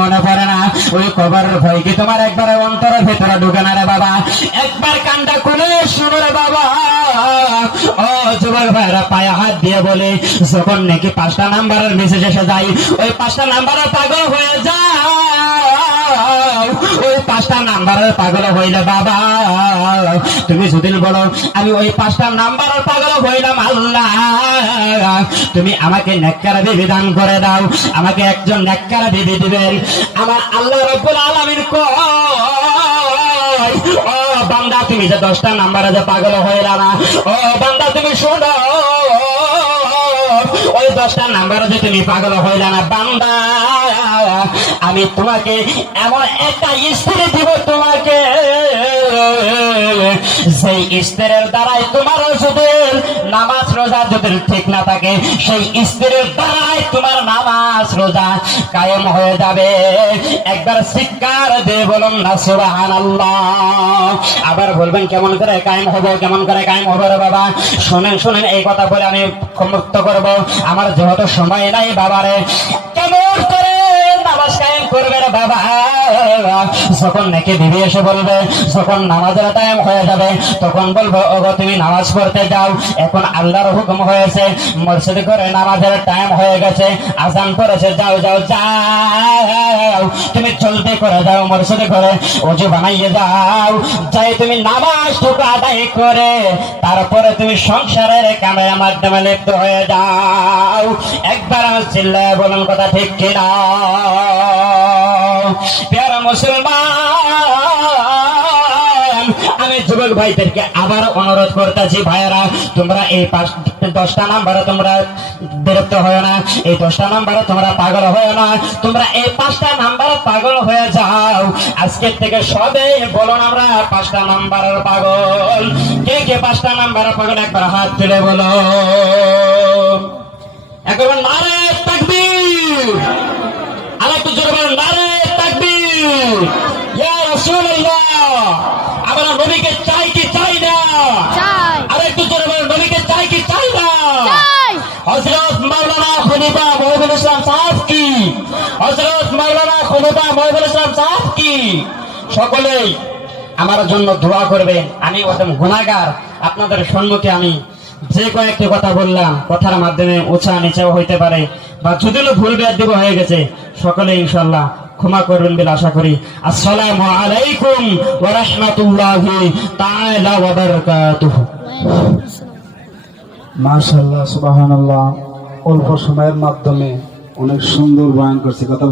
মনে পড়ে না? ওই কবরের ভয় কি তোমার একবারে অন্তরের ভেতরে ঢুকে না রে বাবা? একবার কানটা খুলে শুনো রে বাবা। ও যুবক ভাইরা পায়ে হাত দিয়ে বলে, যখন নাকি 5টা নাম্বারের মেসেজ এসে যায়, ওই 5টা নাম্বারের পাগল হয়ে যায়। ওই 5টা নাম্বারের পাগল হইলে বাবা, তুমি যদি বলো আমি ওই 5টা নাম্বারের পাগল হইলাম, আল্লাহ তুমি আমাকে নেককার বিবি দান করে দাও, আমাকে একজন নেককার বিবি দিবেন। আমার আল্লাহ রাব্বুল আলামিন কয়, ও বান্দা তুমি যে 10টা নাম্বারে যে পাগল হইলা না, ও বান্দা তুমি শোনো, ওই 10টা নাম্বারে যে তুমি পাগল হইলা না বান্দা, আমি তোমাকে এমন একটা স্ত্রী দিব তোমাকে, সেই স্ত্রীর দ্বারাই তোমার যদি নামাজ রোজা যদি ঠিক না থাকে, সেই স্ত্রীর দ্বারাই তোমার নামাজ রোজা কায়েম হয়ে যাবে। একবার চিৎকার দিয়ে বলুন না সুবহানাল্লাহ। আবার বলবেন কেমন করে কায়েম হবে, কেমন করে কায়েম হবে রে বাবা? শুনেন শুনেন, এই কথা বলে আমি মুক্ত করব, আমার যেহেতু সময় নাই বাবারে। কেমন করে নামাজ কায়েম করবে রে বাবা? যখন নাকি বিবি এসে বলবে, যখন নামাজের টাইম হয়ে যাবে, তখন বলবো ওগো তুমি নামাজ পড়তে যাও, এখন আল্লাহর হুকুম হয়েছে, মসজিদে করে নামাজের টাইম হয়ে গেছে, আজান করেছে, যাও যাও যাও, তুমি জলদি করে যাও মসজিদে করে, ওযু বানাইয়ে যাও, যাই তুমি নামাজটুকু আদায় করে তারপরে তুমি সংসারের কামের মাধ্যমে লিপ্ত হয়ে যাও। একবার চিল্লায় বলুন কথা ঠিক কিনা? প্যারা মুসলমান, আমি যুবক ভাইদেরকে আবার অনুরোধ করতেছি, ভাইয়েরা তোমরা এই 10টা নাম্বারে তোমরা বিরক্ত হয় না, এই 10টা নাম্বারে তোমরা পাগল হয় না, তোমরা এই 5টা নাম্বারে পাগল হয়ে যাও। আজকের থেকে সবে বলুন আমরা 5টা নাম্বারের পাগল। কে কে 5টা নাম্বারের পাগল একবার হাত তুলে বলো। একবার নারে তাকবীর, আরেকটু জোরে বলুন নারে তাকবীর। ইয়া রাসূলুল্লাহ, আমরা নবীকে চাই কি চাই না? চাই। আরেকটু জোরে বলুন নবীকে চাই কি চাই না? চাই। হযরত মাওলানা খলিফা মহিবুল ইসলাম সাহেব কি, হযরত মাওলানা খলিফা মহিবুল ইসলাম সাহেব কি। সকলেই আমার জন্য দোয়া করবেন। আমি একদম গুনাহগার, আপনাদের সম্মুখে আমি যে কয়েকটি কথা বললাম, কথার মাধ্যমে উঁচা নিচেও হইতে পারে, বা যদিও ভুল বেয়াদবি হয়ে গেছে, সকলে ইনশাআল্লাহ ক্ষমা করবেন বলে আশা করি। আসসালামু আলাইকুম ওয়া রাহমাতুল্লাহি তাআলা ওয়া বারাকাতুহু। মাশাআল্লাহ, সুবহানাল্লাহ। অল্প সময়ের মাধ্যমে অনেক সুন্দর বয়ান করছে কথা।